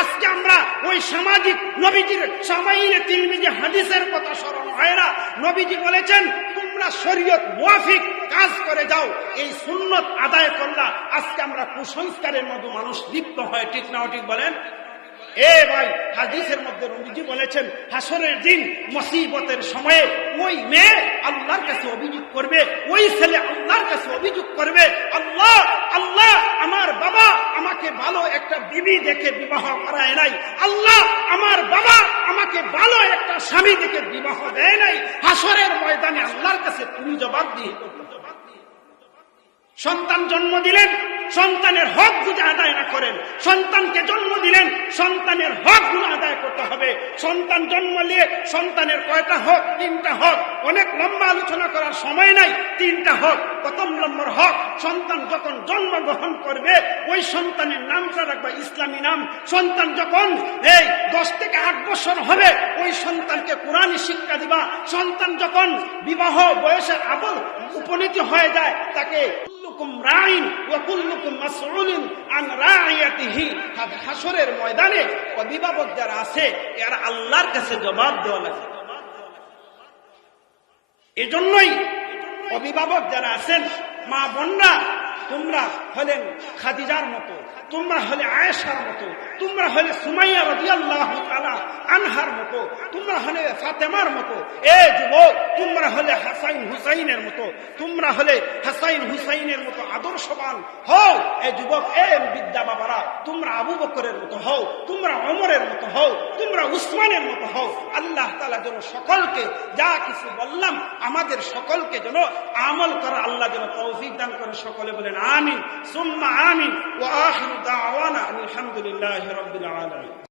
আজকে আমরা ওই সামাজিক নবীজির শামাইলে তিরমিজি হাদিসের কথা স্মরণ হয় না। নবীজি বলেছেন তোমরা শরীয়ত মুয়াফিক কাজ করে যাও, এই সুন্নত আদায় করলা। আজকে আমরা কুসংস্কারের মধ্যে মানুষ লিপ্ত হয়, ঠিক না ঠিক বলেন? ভাই, হাদিসের মধ্যে নবীজি বলেছেন হাসরের দিন মুসিবতের সময়ে ওই মেয়ে আল্লাহর কাছে অভিযোগ করবে, ওই ছেলে আল্লাহর কাছে অভিযোগ করবে, আল্লাহ আল্লাহ আমার বাবা আমাকে ভালো একটা বিবি দেখে বিবাহ করায় নাই, আল্লাহ আমার বাবা আমাকে ভালো একটা স্বামী দেখে বিবাহ দেয় নাই। হাসরের ময়দানে আল্লাহর কাছে তুমি জবাব দিয়ে সন্তান জন্ম দিলেন, সন্তানের হক যদি আদায় না করেন, সন্তানকে জন্ম দিলেন, সন্তানের হক গুলো আদায় করতে হবে। সন্তান জন্ম নিয়ে সন্তানের কয়টা হক? 3টা হক। অনেক লম্বা আলোচনা করার সময় নাই। 3টা হক। প্রথম নম্বর হক, সন্তান যখন জন্মগ্রহণ করবে ওই সন্তানের নামটা রাখবা ইসলামী নাম। সন্তান যখন 10 থেকে 8 বছর হবে ওই সন্তানকে কোরআনী শিক্ষা দিবা। সন্তান যখন বিবাহ বয়সের আবল উপনীতি হয়ে যায় তাকে হাসরের ময়দানে অভিভাবক যারা আছে এরা আল্লাহর কাছে জবাব দেওয়া লাগে। এজন্যই অভিভাবক যারা আছেন, মা বোনরা, তোমরা হলেন খাদিজার মতো, তোমরা হলে আয়েশার মতো, তোমরা হলে সুমাইয়া রাদিয়াল্লাহু তাআলা আনহার মতো, তোমরা হলে ফাতেমার মতো। যুবক, তোমরা হলে হাসাইন হুসাইনের মতো, তোমরা হলে হাসাইন হুসাইনের মতো আদর্শবান হও। যুবক, বিদ্যা বাবারা, তোমরা আবু বকরের মতো হও, তোমরা ওমরের মতো হও, তোমরা উসমানের মতো হও। আল্লাহ তাআলা যেন সকলকে যা কিছু বললাম আমাদের সকলকে যেন আমল করা আল্লাহ যেন তৌফিক দান করে। সকলে বলেন আমিন সুম্মা আমিন। ওয়া আখিরু দাওয়ানা আলহামদুলিল্লাহি রাব্বিল আলামিন।